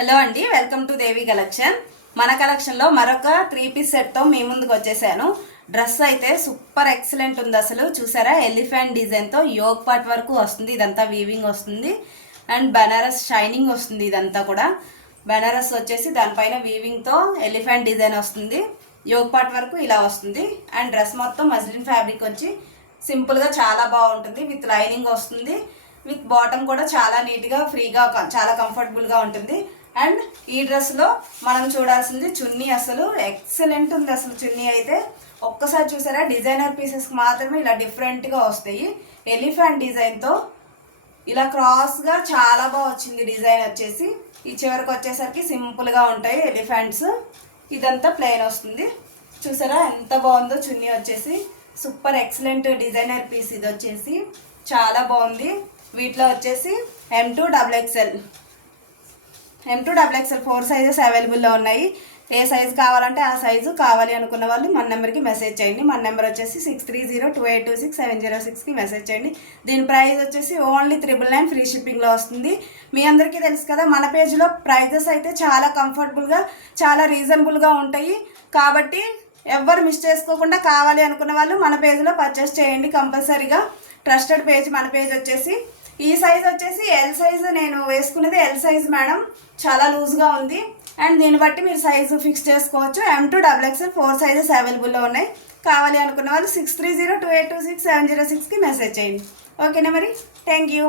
Hello అండి, welcome to Devi collection. మన కలెక్షన్లో మరొక 3 పీస్ సెట్తో మీ ముందుకు వచ్చేసాను. డ్రెస్ అయితే సూపర్ ఎక్సలెంట్ ఉంది. అసలు చూసారా, ఎలిఫెంట్ డిజైన్తో యోగ్ పార్ట్ వరకు వస్తుంది. ఇదంతా వీవింగ్ వస్తుంది అండ్ బనారస్ షైనింగ్ వస్తుంది. ఇదంతా కూడా బనారస్ వచ్చేసి దానిపైన వీవింగ్తో ఎలిఫెంట్ డిజైన్ వస్తుంది. యోగ్ పార్ట్ వరకు ఇలా వస్తుంది అండ్ డ్రెస్ మొత్తం మజ్లిన్ ఫ్యాబ్రిక్ వచ్చి సింపుల్గా చాలా బాగుంటుంది. విత్ లైనింగ్ వస్తుంది. విత్ బాటమ్ కూడా చాలా నీట్గా ఫ్రీగా చాలా కంఫర్టబుల్గా ఉంటుంది. అండ్ ఈ డ్రెస్లో మనం చూడాల్సింది చున్నీ. అసలు ఎక్సలెంట్ ఉంది. అసలు చున్నీ అయితే ఒక్కసారి చూసారా, డిజైనర్ పీసెస్కి మాత్రమే ఇలా డిఫరెంట్గా వస్తాయి. ఎలిఫెంట్ డిజైన్తో ఇలా క్రాస్గా చాలా బాగా వచ్చింది. డిజైన్ వచ్చేసి ఈ చివరికి వచ్చేసరికి సింపుల్గా ఉంటాయి ఎలిఫెంట్స్. ఇదంతా ప్లెయిన్ వస్తుంది. చూసారా ఎంత బాగుందో చున్నీ వచ్చేసి. సూపర్ ఎక్సలెంట్ డిజైనర్ పీస్ ఇది వచ్చేసి చాలా బాగుంది. వీటిలో వచ్చేసి M2XXL 4 సైజెస్ అవైలబుల్లో ఉన్నాయి. ఏ సైజు కావాలంటే ఆ సైజు కావాలి అనుకున్న వాళ్ళు మన నెంబర్కి మెసేజ్ చేయండి. మన నెంబర్ వచ్చేసి 6302826706కి మెసేజ్ చేయండి. దీని ప్రైస్ వచ్చేసి ఓన్లీ 999 ఫ్రీ షిప్పింగ్లో వస్తుంది. మీ అందరికీ తెలుసు కదా, మన పేజ్లో ప్రైజెస్ అయితే చాలా కంఫర్టబుల్గా చాలా రీజనబుల్గా ఉంటాయి. కాబట్టి ఎవ్వరు మిస్ చేసుకోకుండా కావాలి అనుకున్న వాళ్ళు మన పేజ్లో పర్చేస్ చేయండి కంపల్సరీగా. ట్రస్టెడ్ పేజ్ మన పేజ్ వచ్చేసి. ఈ సైజ్ వచ్చేసి ఎల్ సైజు, నేను వేసుకునేది ఎల్ సైజు మేడం. చాలా లూజ్గా ఉంది అండ్ దీన్ని బట్టి మీరు సైజు ఫిక్స్ చేసుకోవచ్చు. M2XXL 4 సైజెస్ అవైలబుల్లో ఉన్నాయి. కావాలి అనుకున్న వాళ్ళు 6302826706కి మెసేజ్ చేయండి. ఓకేనా మరి, థ్యాంక్ యూ.